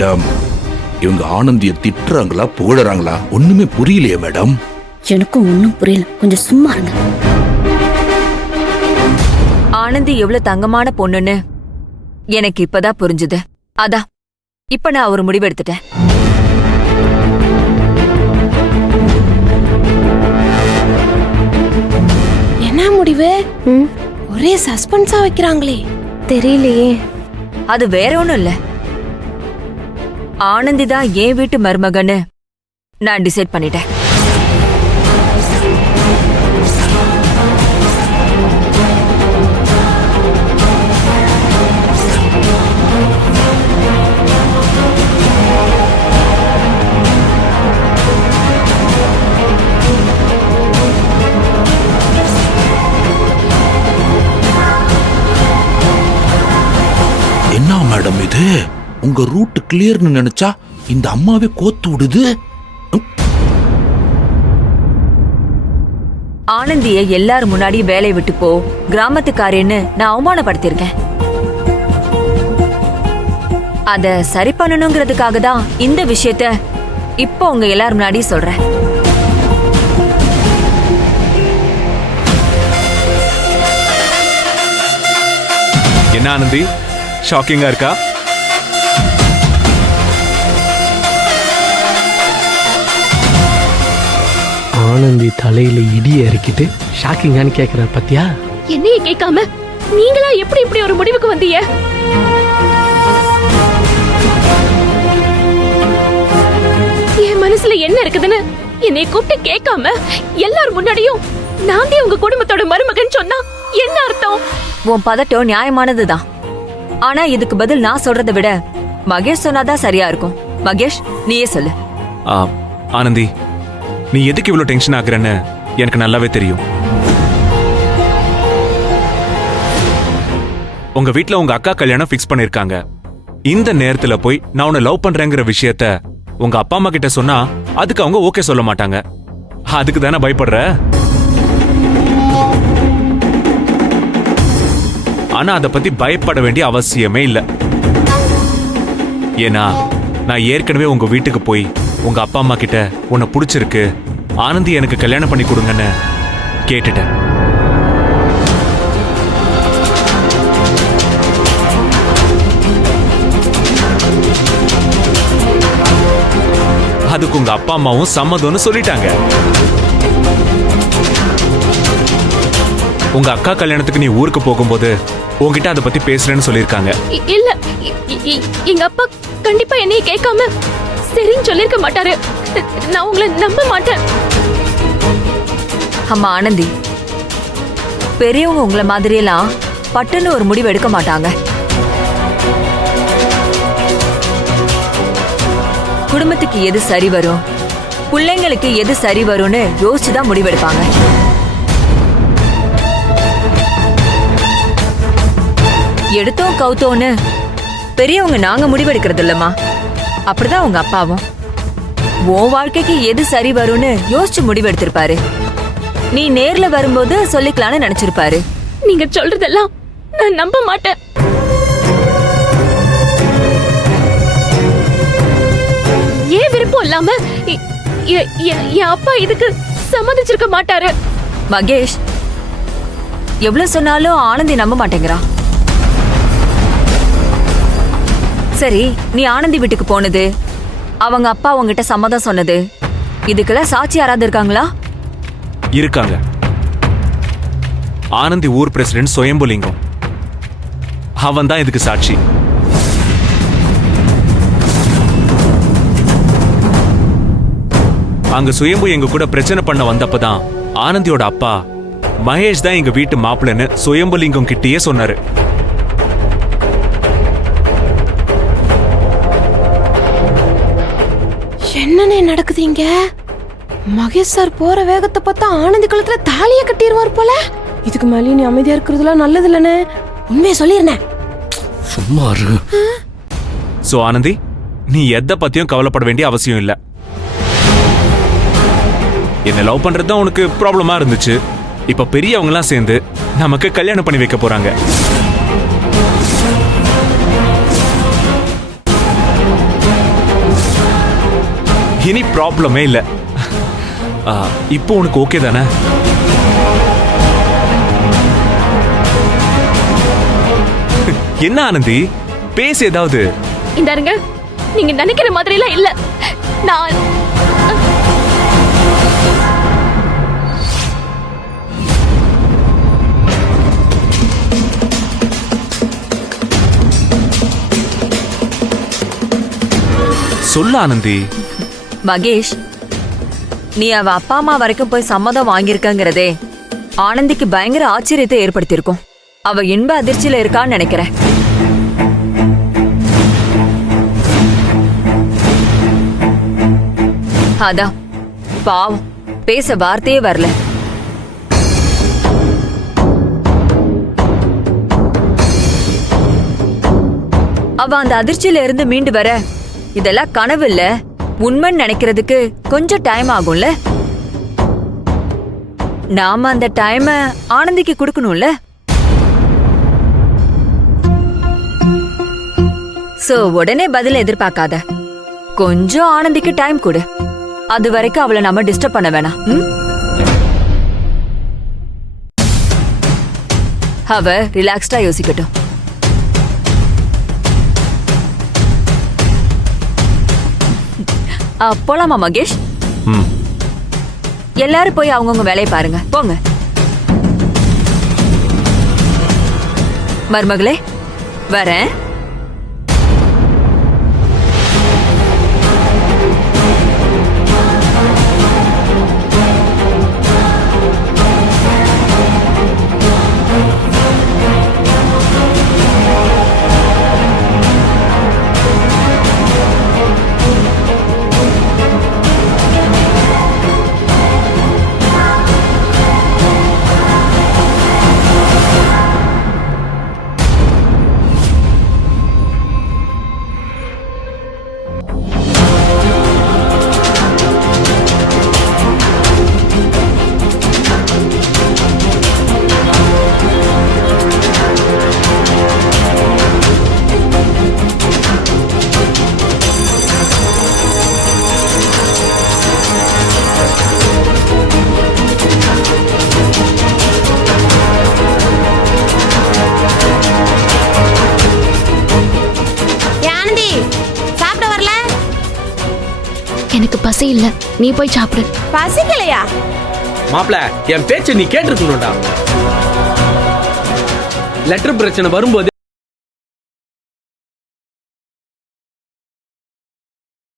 Madam. இவங்க ஆனந்திய திட்டுறாங்களா புகழறாங்களா ஒண்ணுமே புரியலையே மேடம். எனக்கும் ஒன்னும் புரியல, கொஞ்சம் சும்மா இருங்க. ஆனந்தி எவ்வளவு தங்கமான பொண்ணுன்னு எனக்கு இப்பதான் புரிஞ்சுது. அதான் இப்ப நான் ஒரு முடிவு எடுத்துட்டேன். என்ன முடிவு? ஒரே சஸ்பென்ஸா வைக்கிறாங்களே. தெரியலையே. அது வேற ஒண்ணும் இல்ல, ஆனந்தி தான் என் வீட்டு மருமகன்னு நான் டிசைட் பண்ணிட்டேன். என்ன மேடம் இது? உங்க ரூட் கிளியர்னு நினைச்சா இந்த அம்மாவே கோத்து விடுது. ஆனந்திய எல்லாரும் முன்னாடி வேலையை விட்டு போ, கிராமத்துக்காரன்னு நான் அவமானப்படுத்திருக்கேன். அத சரி பண்ணணுங்கிறதுக்காக தான் இந்த விஷயத்த இப்போ உங்க எல்லாரும் முன்னாடி சொல்றேன். என்ன ஆனந்தி, ஷாக்கிங்கா இருக்கா? ஆனந்தி தலையில இடிய இறக்கிட்டு ஷாக்கிங்கான்னு கேக்குற பத்தியா? என்னைய கேட்காம நீங்களா எப்படி இப்படி ஒரு முடிவுக்கு வந்தீங்க? என் மனசுல என்ன இருக்குதுன்னு என்னைய கூப்பிட்டு கேட்காம எல்லாரும் முன்னாடியும் நான் உங்க குடும்பத்தோட மருமகன் சொன்னா என்ன அர்த்தம்? உன் பதட்டம் நியாயமானதுதான். ஆனா இதுக்கு பதில் நான் சொல்றதை விட மகேஷ் சொன்னாதான் சரியா இருக்கும். மகேஷ், நீயே சொல்லு. ஆனந்தி, நீ எதுக்கு இவ்வளவு டென்ஷன் ஆகுறன்னு எனக்கு நல்லாவே தெரியும். உங்க வீட்ல உங்க அக்கா கல்யாணம் ஃபிக்ஸ் பண்ணிருக்காங்க. இந்த நேரத்துல போய் நான் உன்னை லவ் பண்றேங்கிற விஷயத்த உங்க அப்பா அம்மா கிட்ட சொன்னா அதுக்கு அவங்க ஓகே சொல்ல மாட்டாங்க. அதுக்கு தானே பயப்படுற? ஆனா அதை பத்தி பயப்பட வேண்டிய அவசியமே இல்ல. ஏன்னா நான் ஏற்கனவே உங்க வீட்டுக்கு போய் உங்க அப்பா அம்மா கிட்ட உன்னை பிடிச்சிருக்கு, ஆனந்தி எனக்கு கல்யாணம் பண்ணி கொடுங்கன்னு கேட்டுட்டேன். அதுக்கு உங்க அப்பா அம்மாவும் சம்மதம்னு சொல்லிட்டாங்க. உங்க அக்கா கல்யாணத்துக்கு நீ ஊருக்கு போகும்போது உங்ககிட்ட அதை பத்தி பேசுறேன்னு சொல்லிருக்காங்க. இல்ல, எங்க அப்பா கண்டிப்பா என்னைய கேட்காம சரின்னு சொல்லிருக்க மாட்டாரு. நான் உங்களை நம்ப மாட்டேன். அம்மா ஆனந்தி, பெரியவங்க உங்களை மாதிரியெல்லாம் பட்டுன்னு ஒரு முடிவு எடுக்க மாட்டாங்க. குடும்பத்துக்கு எது சரி வரும், பிள்ளைங்களுக்கு எது சரி வரும்னு யோசிச்சுதான் முடிவெடுப்பாங்க. எடுத்தோம் கவுத்தோன்னு பெரியவங்க நாங்க முடிவெடுக்கிறது இல்லம்மா. அப்படிதான் உங்க அப்பாவும் உன் வாழ்க்கைக்கு எது சரி வரும்னு யோசிச்சு முடிவெடுத்திருப்பாரு. நீ நேர்ல வரும்போது சொல்லிக்கலாம்னு நினைச்சிருப்பாரு. நீங்க சொல்றதெல்லாம் நான் நம்ப மாட்டேன். ஏன் விருப்பம் இல்லாம என் அப்பா இதுக்கு சம்மதிச்சிருக்க மாட்டாரு. மகேஷ், எவ்வளவு சொன்னாலும் ஆனந்தி நம்ப மாட்டேங்கிறா. சரி, நீ ஆனந்தி வீட்டுக்கு போனது, அவங்க அப்பா உங்ககிட்ட சம்மதம் சொன்னது, இதுக்கெல்லாம் சாட்சி யாராவது இருக்காங்களா? இருக்காங்க. ஆனந்தி ஊர் பிரசிடென்ட் சுயம்புலிங்கம், அவன் தான் இதுக்கு சாட்சி. அங்க சுயம்பு எங்க கூட பிரச்சனை பண்ண வந்தப்பதான் ஆனந்தியோட அப்பா மகேஷ் தான் எங்க வீட்டு மாப்பிள்ளைன்னு சுயம்புலிங்கம் கிட்டயே சொன்னாரு. என்னன்னு நடக்குது இங்க? மகேஷ் சார் போற வேகத்தை பார்த்தா ஆனந்தி கழுத்துல தாலிய கட்டிடுவார் போல. இதுக்கு மேலே நீ அமைதியா இருக்கிறதுலாம் நல்லது இல்லனே. உண்மையை சொல்லிருந்தேன். சும்மா இரு. சோ ஆனந்தி, நீ எதை பத்தியும் கவலைப்பட வேண்டிய அவசியம் இல்ல. என்ன லவ் பண்றதுதான் உனக்கு ப்ராப்ளமா இருந்துச்சு. இப்ப பெரியவங்க எல்லாம் சேர்ந்து நமக்கு கல்யாணம் பண்ணி வைக்க போறாங்க. இனி ப்ராப்ளமே இல்ல. இப்போ உனக்கு ஓகே தானே? என்ன ஆனந்தி, பேசு ஏதாவது. இந்தாருங்க, நீங்க நினைக்கிற மாதிரி எல்லாம் இல்ல. நான் சொல்ல ஆனந்தி. மகேஷ், நீ அவ அப்பா அம்மா வரைக்கும் போய் சம்மதம் வாங்கியிருக்கங்கிறதே ஆனந்திக்கு பயங்கர ஆச்சரியத்தை ஏற்படுத்தியிருக்கும். அவ இன்ப அதிர்ச்சியில இருக்கான்னு நினைக்கிறேன். அதான் பாவம், பேச வார்த்தையே வரல. அவ அந்த அதிர்ச்சியில இருந்து மீண்டு வர இதெல்லாம் கனவு இல்ல, உண்மைன்னு நினைக்கிறதுக்கு கொஞ்சம் டைம் ஆகும்ல. நாம அந்த டைம ஆனந்திக்கு கொடுக்கணும்ல. சோ உடனே பதில எதிர்பார்க்காத, கொஞ்சம் ஆனந்திக்கு டைம் கொடு. அது வரைக்கும் அவளை நாம டிஸ்டர்ப் பண்ண வேணாம். அவ ரிலாக்ஸ்டா யோசிக்கட்டும். போலாமா மகேஷ்? எல்லாரும் போய் அவங்கவுங்க வேலையை பாருங்க, போங்க. மருமகளே, வரேன். எனக்கு பசி இல்ல, நீ போய் சாப்பிடு. பசிக்கலையா? மாப்பிள, என் பேச்சை நீ கேட்டிருக்கணும்டா. லெட்டர் பிரச்சனை வரும்போது